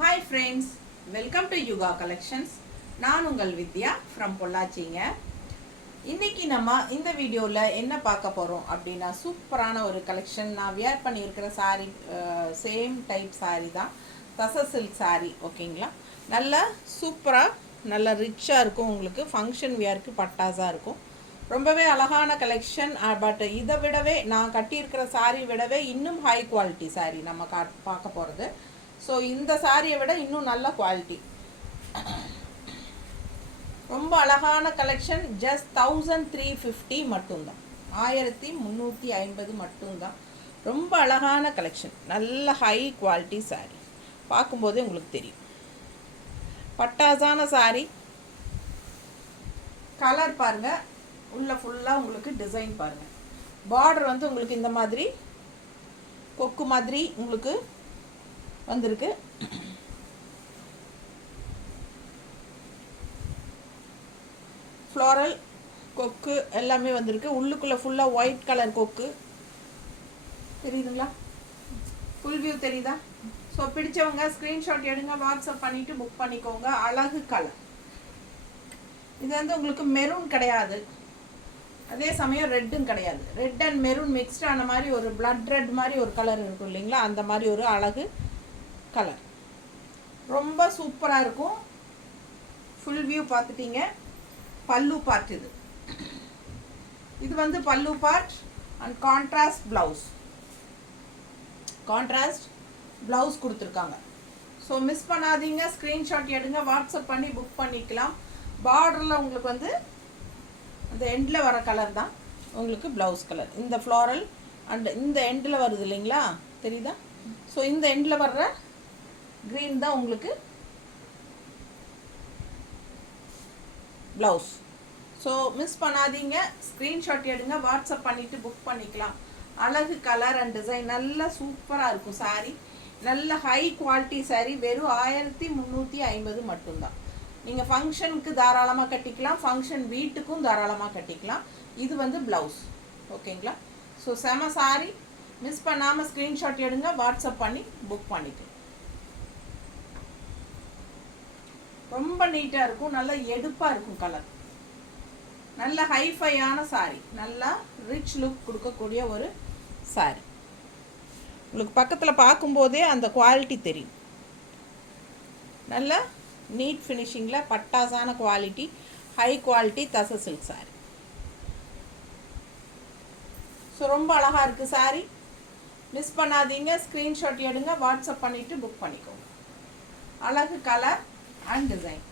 Hi friends, welcome to Yuga Collections. நான் உங்கள் வித்யா from பொள்ளாச்சிங்க. இன்னைக்கு நம்ம இந்த வீடியோவில் என்ன பார்க்க போகிறோம் அப்படின்னா சூப்பரான ஒரு கலெக்ஷன். நான் வியர் பண்ணியிருக்கிற சாரீ சேம் டைப் சாரீ தான், தச சில்க் சாரீ. ஓகேங்களா, நல்ல சூப்பராக நல்ல ரிச்சாக இருக்கும். உங்களுக்கு ஃபங்க்ஷன் வியருக்கு பட்டாஸாக இருக்கும். ரொம்பவே அழகான கலெக்ஷன். பட் இதை விடவே நான் கட்டியிருக்கிற சாரீ விடவே இன்னும் ஹை குவாலிட்டி சாரீ நம்ம பார்க்க போகிறது. ஸோ இந்த சாரியை விட இன்னும் நல்ல குவாலிட்டி, ரொம்ப அழகான கலெக்ஷன். ஜஸ்ட் 1350 மட்டும்தான், 1350 மட்டும்தான். ரொம்ப அழகான கலெக்ஷன், நல்ல ஹை குவாலிட்டி சாரீ. பார்க்கும்போதே உங்களுக்கு தெரியும் பட்டாசான சாரீ. கலர் பாருங்கள், உள்ள ஃபுல்லாக உங்களுக்கு டிசைன் பாருங்கள். பார்டர் வந்து உங்களுக்கு இந்த மாதிரி கொக்கு மாதிரி உங்களுக்கு வந்திருக்கு. ஃப்ளோரல் கொக்கு எல்லாமே வந்திருக்கு. உள்ளுக்குள்ளே ஃபுல்லாக ஒயிட் கலர் கொக்கு தெரியுதுங்களா? ஃபுல் வியூ தெரியுதா? ஸோ பிடிச்சவங்க ஸ்க்ரீன்ஷாட் எடுங்க, வாட்ஸ்அப் பண்ணிவிட்டு புக் பண்ணிக்கோங்க. அழகு கலர். இது வந்து உங்களுக்கு மெரூன் கிடையாது, அதே சமயம் ரெட்டும் கிடையாது. ரெட் அண்ட் மெரூன் மிக்ஸ்டு ஆன மாதிரி ஒரு பிளட் ரெட் மாதிரி ஒரு கலர் இருக்கும் இல்லைங்களா, அந்த மாதிரி ஒரு அழகு கலர். ரொம்ப சூப்பராக இருக்கும். ஃபுல் வியூ பார்த்துட்டீங்க. பல்லு பார்ட் இது வந்து பல்லு பார்ட் அண்ட் கான்ட்ராஸ்ட் ப்ளவுஸ் கொடுத்துருக்காங்க. ஸோ மிஸ் பண்ணாதீங்க, ஸ்க்ரீன்ஷாட் எடுங்க, வாட்ஸ்அப் பண்ணி புக் பண்ணிக்கலாம். பார்டரில் உங்களுக்கு வந்து அந்த எண்டில் வர கலர் தான் உங்களுக்கு ப்ளவுஸ் கலர். இந்த ஃப்ளோரல் அண்ட் இந்த எண்டில் வருது இல்லைங்களா, தெரியுதா? ஸோ இந்த எண்டில் வர்ற க்ரீன் தான் உங்களுக்கு ப்ளவுஸ். ஸோ மிஸ் பண்ணாதீங்க, ஸ்க்ரீன்ஷாட் எடுங்க, வாட்ஸ்அப் பண்ணிவிட்டு புக் பண்ணிக்கலாம். அழகு கலர் அண்ட் டிசைன் நல்ல சூப்பராக இருக்கும் சாரீ. நல்ல ஹை குவாலிட்டி சாரீ. வெறும் 1350 மட்டும்தான். நீங்கள் ஃபங்க்ஷனுக்கு தாராளமாக கட்டிக்கலாம், ஃபங்க்ஷன் வீட்டுக்கும் தாராளமாக கட்டிக்கலாம். இது வந்து ப்ளவுஸ். ஓகேங்களா? ஸோ செம சாரீ. மிஸ் பண்ணாமல் ஸ்க்ரீன்ஷாட் எடுங்க, வாட்ஸ்அப் பண்ணி புக் பண்ணிக்கலாம். ரொம்ப நீட்டாக இருக்கும், நல்ல எடுப்பாக இருக்கும் கலர். நல்ல ஹைஃபையான சாரீ, நல்லா ரிச் லுக் கொடுக்கக்கூடிய ஒரு சாரீ. உங்களுக்கு பக்கத்தில் பார்க்கும்போதே அந்த குவாலிட்டி தெரியும். நல்ல நீட் ஃபினிஷிங்கில் பட்டாசான குவாலிட்டி, ஹை குவாலிட்டி தச சில்க் சாரீ. ஸோ ரொம்ப அழகாக இருக்குது சாரீ. மிஸ் பண்ணாதீங்க, ஸ்க்ரீன்ஷாட் எடுங்க, வாட்ஸ்அப் பண்ணிவிட்டு புக் பண்ணிக்கோங்க. அழகு colour and design.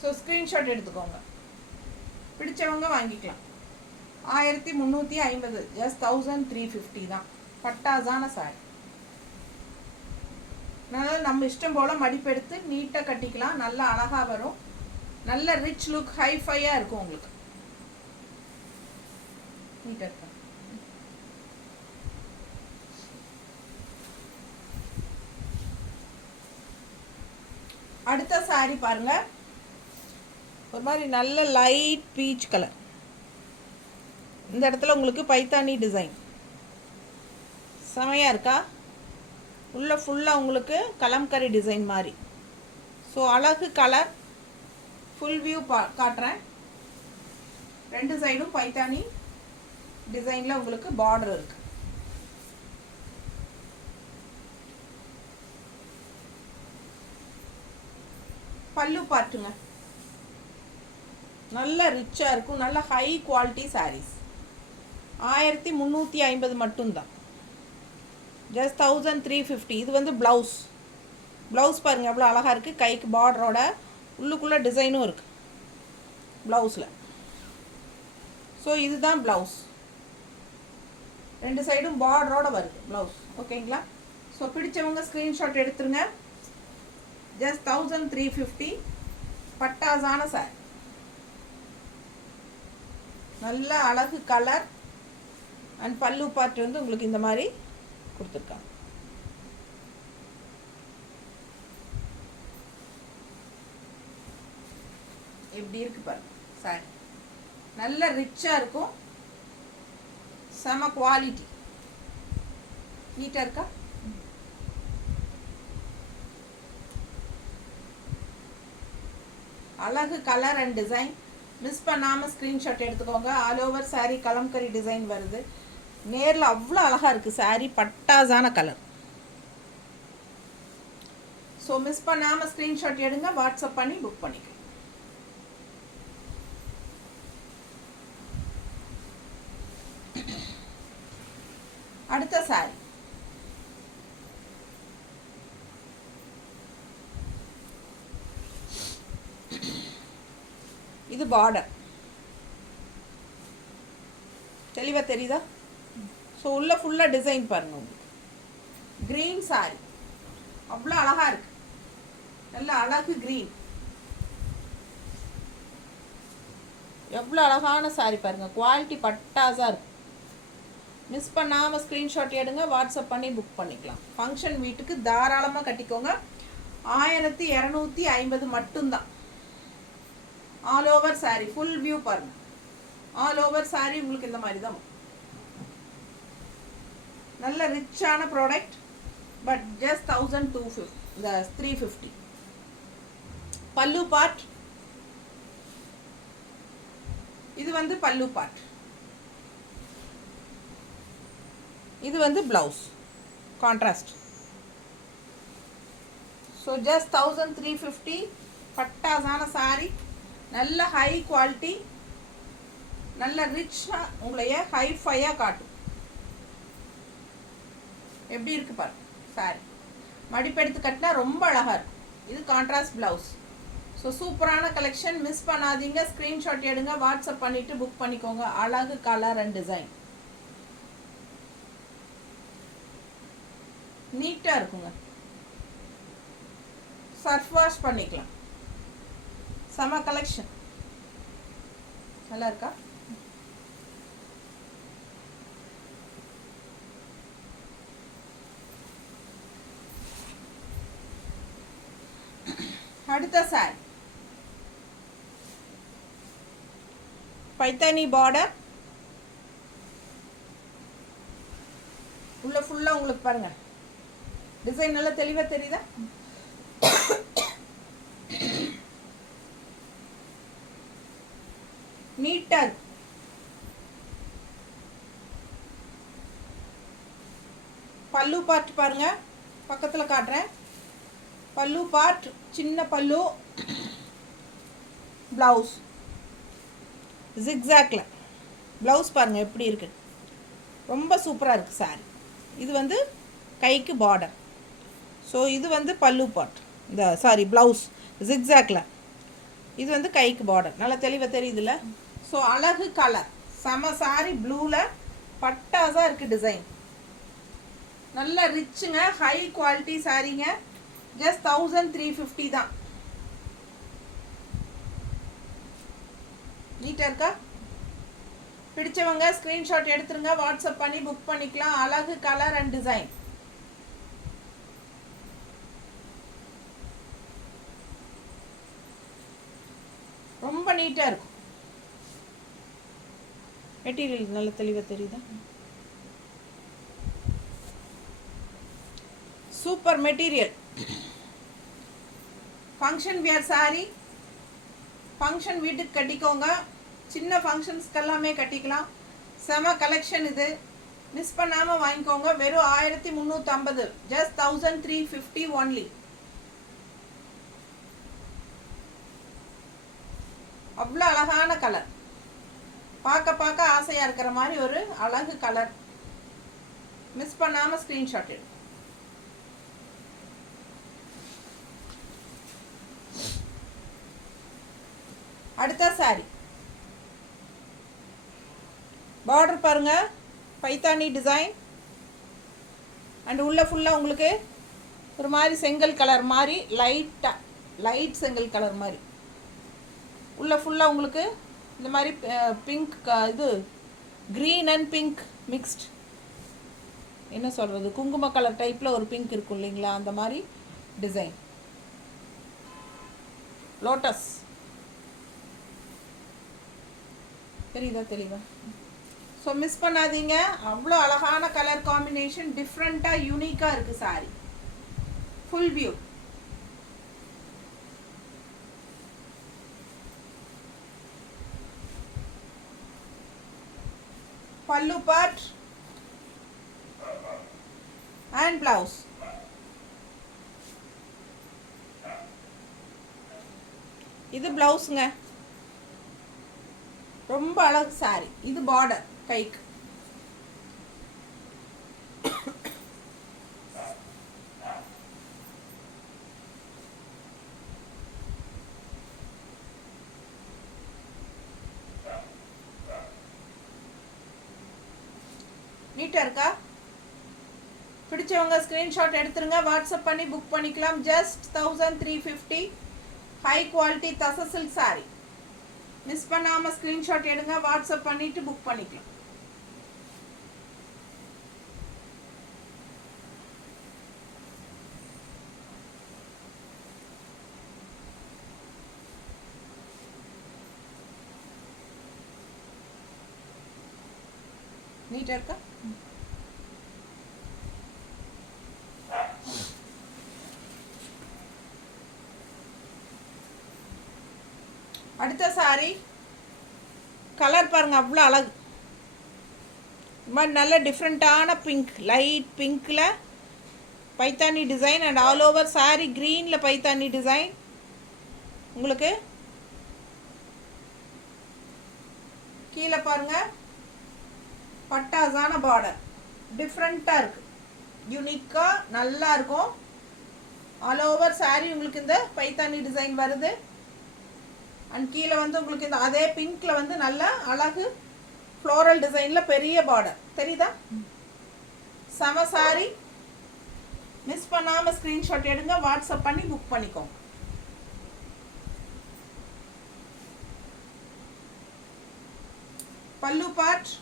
So screenshot எடுத்துக்கோங்க, பிடிச்சவங்க வாங்கிக்கலாம். 1350, ஜஸ்ட் 1350 தான். பட்டாசான சாரி. அதனால் நம்ம இஷ்டம் போல் மடிப்பெடுத்து நீட்டாக கட்டிக்கலாம். நல்லா அழகாக வரும். நல்ல ரிச் லுக், ஹைஃபையாக இருக்கும் உங்களுக்கு. நீட்டாக இருக்கும். அடுத்த சாரி பாருங்க, ஒரு மாதிரி நல்ல லைட் பீச் கலர். இந்த இடத்துல உங்களுக்கு பைத்தானி டிசைன் செமையாக இருக்கா? உள்ள ஃபுல்லாக உங்களுக்கு கலம்கரி டிசைன் மாதிரி. ஸோ அழகு கலர். ஃபுல் வியூ காட்டுறேன். ரெண்டு சைடும் பைத்தானி டிசைனில் உங்களுக்கு பார்டர் இருக்கு. பல்லு பார்ட்டுங்க, நல்ல ரிச்சாக இருக்கும். நல்ல ஹை குவாலிட்டி சாரீஸ். 1350 மட்டும்தான், ஜஸ்ட் 1350. இது வந்து ப்ளவுஸ் பாருங்கள் எவ்வளோ அழகாக இருக்குது. கைக்கு பார்டரோட உள்ளுக்குள்ளே டிசைனும் இருக்குது ப்ளவுஸில். ஸோ இதுதான் ப்ளவுஸ். ரெண்டு சைடும் பார்டரோட வருது ப்ளவுஸ். ஓகேங்களா? ஸோ பிடிச்சவங்க ஸ்க்ரீன்ஷாட் எடுத்துருங்க. ஜஸ்ட் 1350. பட்டாசான சாரி. நல்ல அழகு கலர் அண்ட் பல்லு பார்ட் வந்து உங்களுக்கு இந்த மாதிரி கொடுத்துருக்காங்க. எப்படி இருக்கு பாருங்க சாரி. நல்ல ரிச்சாக இருக்கும், செம குவாலிட்டி, நீட்டாக இருக்கா. அழகு கலர் அண்ட் டிசைன். மிஸ் பண்ணாமல் ஸ்க்ரீன்ஷாட் எடுத்துக்கோங்க. All over sari kalamkari design வருது. நேரில் அவ்வளோ அழகாக இருக்குது சாரீ, பட்டாசான கலர். ஸோ மிஸ் பண்ணாமல் ஸ்க்ரீன்ஷாட் எடுங்க, வாட்ஸ்அப் பண்ணி புக் பண்ணிக்கலாம். அடுத்த சாரி இது பார்டர் தெளிவாக தெரியுதா. ஸோ உள்ள ஃபுல்லாக டிசைன் பாருங்க. உங்களுக்கு க்ரீன் சாரி அவ்வளோ அழகாக இருக்கு, நல்ல அழகு க்ரீன். எவ்வளோ அழகான சாரி பாருங்கள், குவாலிட்டி பட்டாஸாக இருக்குது. மிஸ் பண்ணாமல் ஸ்க்ரீன்ஷாட் எடுங்க, வாட்ஸ்அப் பண்ணி புக் பண்ணிக்கலாம். ஃபங்க்ஷன் வீட்டுக்கு தாராளமாக கட்டிக்கோங்க. 1250 மட்டும்தான். All over sorry full view பாருங்கள். ஆல் ஓவர் சாரி உங்களுக்கு இந்த மாதிரி தான். நல்ல ரிச்சான ப்ராடக்ட், பட் ஜஸ்ட் 350. பல்லு பார்ட், இது வந்து பல்லு பார்ட், இது வந்து ப்ளவுஸ் கான்ட்ராஸ்ட். So just 1350. பட்டாசான சாரி, நல்ல ஹை குவாலிட்டி, நல்ல ரிச்சாக உங்களைய ஹைஃபையாக காட்டும். எப்படி இருக்கு பாருங்க சாரி. மடிப்பெடுத்து கட்டினா ரொம்ப அழகாக இருக்கும். இது கான்ட்ராஸ்ட் ப்ளவுஸ். ஸோ சூப்பரான கலெக்ஷன், மிஸ் பண்ணாதீங்க. ஸ்க்ரீன்ஷாட் எடுங்க, வாட்ஸ்அப் பண்ணிவிட்டு புக் பண்ணிக்கோங்க. அழகு கலர் அண்ட் டிசைன், நீட்டாக இருக்குங்க. சர்ஃப் வாஷ் பண்ணிக்கலாம். செம கலெக்ஷன், நல்லா இருக்கா. அடுத்த சாரி பைத்தானி பார்டர், உள்ள ஃபுல்லா உங்களுக்கு பாருங்க டிசைன் நல்லா தெளிவா தெரியுதா. நீட்டா பல்லு பார்ட் பாருங்க, பக்கத்துல காட்டுறேன். பல்லு பார்ட் சின்ன பல்லு, பிளவுஸ் ஜிக்ஸாக்ல பிளவுஸ் பாருங்க எப்படி இருக்கு, ரொம்ப சூப்பராக இருக்குது சாரி. இது வந்து கைக்கு பார்டர். ஸோ இது வந்து பல்லு பார்ட், இந்த சாரி ப்ளவுஸ் ஜிக்ஸாக்ல. இது வந்து கைக்கு பார்டர், நல்லா தெளிவாக தெரியுதுல்ல. ஸோ அழகு கலர், செம சாரி, ப்ளூவில் பட்டாஸாக இருக்குது டிசைன். நல்ல ரிச்சுங்க, ஹை குவாலிட்டி சாரீங்க. ஜஸ்ட் 1350 தான். நீட்டாக இருக்கா. பிடிச்சவங்க ஸ்க்ரீன்ஷாட் எடுத்துருங்க, வாட்ஸ்அப் பண்ணி புக் பண்ணிக்கலாம். அழகு கலர் அண்ட் டிசைன். ரொம்ப நீட்டாக இருக்கும். மெட்டீரியல் நல்ல தெளிவாக தெரியுதா. Super material. Function wear sorry, function வீட்டுக்கு கட்டிக்கோங்க. சின்ன ஃபங்க்ஷன்ஸ்க்கு எல்லாமே கட்டிக்கலாம். செம கலெக்ஷன் இது, மிஸ் பண்ணாமல் வாங்கிக்கோங்க. வெறும் 1350, ஜஸ்ட் 1350 ஒன்லி. அவ்வளோ அழகான கலர், பார்க்க பார்க்க ஆசையாக இருக்கிற மாதிரி ஒரு அழகு கலர். மிஸ் பண்ணாமல் ஸ்க்ரீன்ஷாட் எடு. அடுத்த சாரி பார்டர் பாருங்க, பைத்தானி டிசைன் அண்ட் உள்ள ஃபுல்லாக உங்களுக்கு ஒரு மாதிரி செங்கல் கலர் மாதிரி, லைட் செங்கல் கலர் மாதிரி. உள்ள ஃபுல்லாக உங்களுக்கு இந்த மாதிரி பிங்க், இது க்ரீன் அண்ட் பிங்க் மிக்ஸ்ட், என்ன சொல்கிறது, குங்கும கலர் டைப்பில் ஒரு பிங்க் இருக்கும் இல்லைங்களா, அந்த மாதிரி டிசைன். லோட்டஸ் தெரியுதா தெளிவா? ஸோ மிஸ் பண்ணாதீங்க. அவ்வளோ அழகான கலர் காம்பினேஷன், டிஃப்ரெண்ட்டாக யூனிக்காக இருக்குது சாரி. Full view. பல்லு பார்ட் அண்ட் பிளவுஸ். இது பிளவுஸுங்க. ரொம்ப அழகு சாரி. இது பார்டர் கைக்கு. நீட்டாக இருக்கா? பிடிச்சவங்க ஸ்க்ரீன்ஷாட் எடுத்துருங்க, வாட்ஸ்அப் பண்ணி புக் பண்ணிக்கலாம். ஜஸ்ட் 1350. ஹை குவாலிட்டி தச சில்க் சாரி. மிஸ் பண்ணாமல் ஸ்க்ரீன்ஷாட் எடுங்க, வாட்ஸ்அப் பண்ணிவிட்டு புக் பண்ணிக்கலாம். நீட்டாக இருக்கா? அடுத்த சாரி கலர் பாருங்க, அவ்வளோ அழகு. இது மாதிரி நல்ல டிஃப்ரெண்ட்டான பிங்க், லைட் பிங்க்கில் Paithani design and all over sari க்ரீனில் பைத்தானி டிசைன். உங்களுக்கு கீழே பாருங்கள் பட்டாசான பார்டர், டிஃப்ரெண்ட்டாக இருக்குது, யூனிக்காக நல்லா இருக்கும். ஆல் ஓவர் சாரி உங்களுக்கு இந்த பைத்தானி டிசைன் வருது. அண்ட் கீழே வந்து உங்களுக்கு இந்த அதே பிங்க்கில் வந்து நல்ல அழகு ஃப்ளோரல் டிசைனில் பெரிய பார்டர் தெரியுதா? செம சாரி. மிஸ் பண்ணாமல் ஸ்க்ரீன்ஷாட் எடுங்க, வாட்ஸ்அப் பண்ணி புக் பண்ணிக்கோங்க. பல்லு பார்ட்.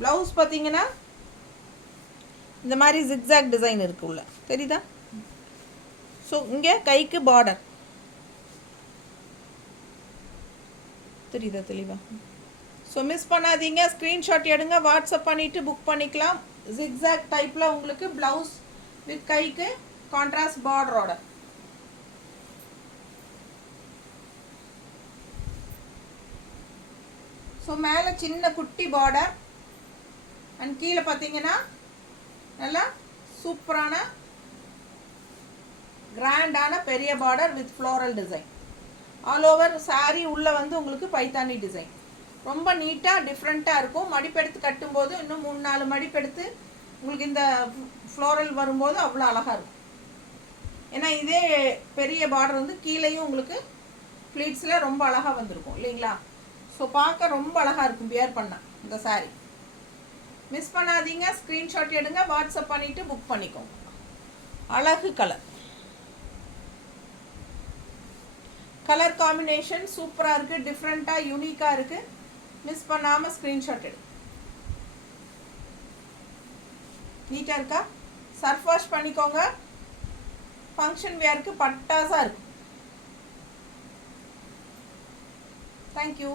ப்ளவுஸ் பார்த்தீங்கன்னா இந்த மாதிரி ஜிக்ஸாக் டிசைன் இருக்குது உள்ள, தெரியுதா? ஸோ இங்கே கைக்கு பார்டர் தெரியுதா தெளிவா? ஸோ மிஸ் பண்ணாதீங்க, ஸ்க்ரீன்ஷாட் எடுங்க, வாட்ஸ்அப் பண்ணிவிட்டு புக் பண்ணிக்கலாம். ஜிக்ஸாக் டைப்பில் உங்களுக்கு ப்ளவுஸ் வித் கைக்கு கான்ட்ராஸ்ட் பார்டரோட. ஸோ மேலே சின்ன குட்டி பார்டர் அண்ட் கீழே பார்த்தீங்கன்னா நல்லா சூப்பரான கிராண்டான பெரிய border with floral design. All over sorry உள்ளே வந்து உங்களுக்கு பைத்தானி டிசைன் ரொம்ப நீட்டாக டிஃப்ரெண்ட்டாக இருக்கும். மடிப்பெடுத்து கட்டும்போது இன்னும் 3-4 மடிப்பெடுத்து உங்களுக்கு இந்த ஃப்ளோரல் வரும்போது அவ்வளோ அழகாக இருக்கும். ஏன்னா இதே பெரிய பார்டர் வந்து கீழேயும் உங்களுக்கு ஃப்ளீட்ஸில் ரொம்ப அழகாக வந்திருக்கும் இல்லைங்களா? ஸோ பார்க்க ரொம்ப அழகாக இருக்கும் வியர் பண்ணால் இந்த சாரி. மிஸ் பண்ணாதீங்க, ஸ்க்ரீன்ஷாட் எடுங்க, வாட்ஸ்அப் பண்ணிவிட்டு புக் பண்ணிக்கோங்க. அழகு கலர், கலர் காம்பினேஷன் சூப்பராக இருக்குது, டிஃப்ரெண்ட்டாக யூனிக்காக இருக்குது. மிஸ் பண்ணாமல் ஸ்க்ரீன்ஷாட் எடு. நீட்டாக இருக்கா? சர்ஃப் வாஷ் பண்ணிக்கோங்க. ஃபங்க்ஷன் வேருக்கு பட்டாசாக இருக்கும். தேங்க்யூ.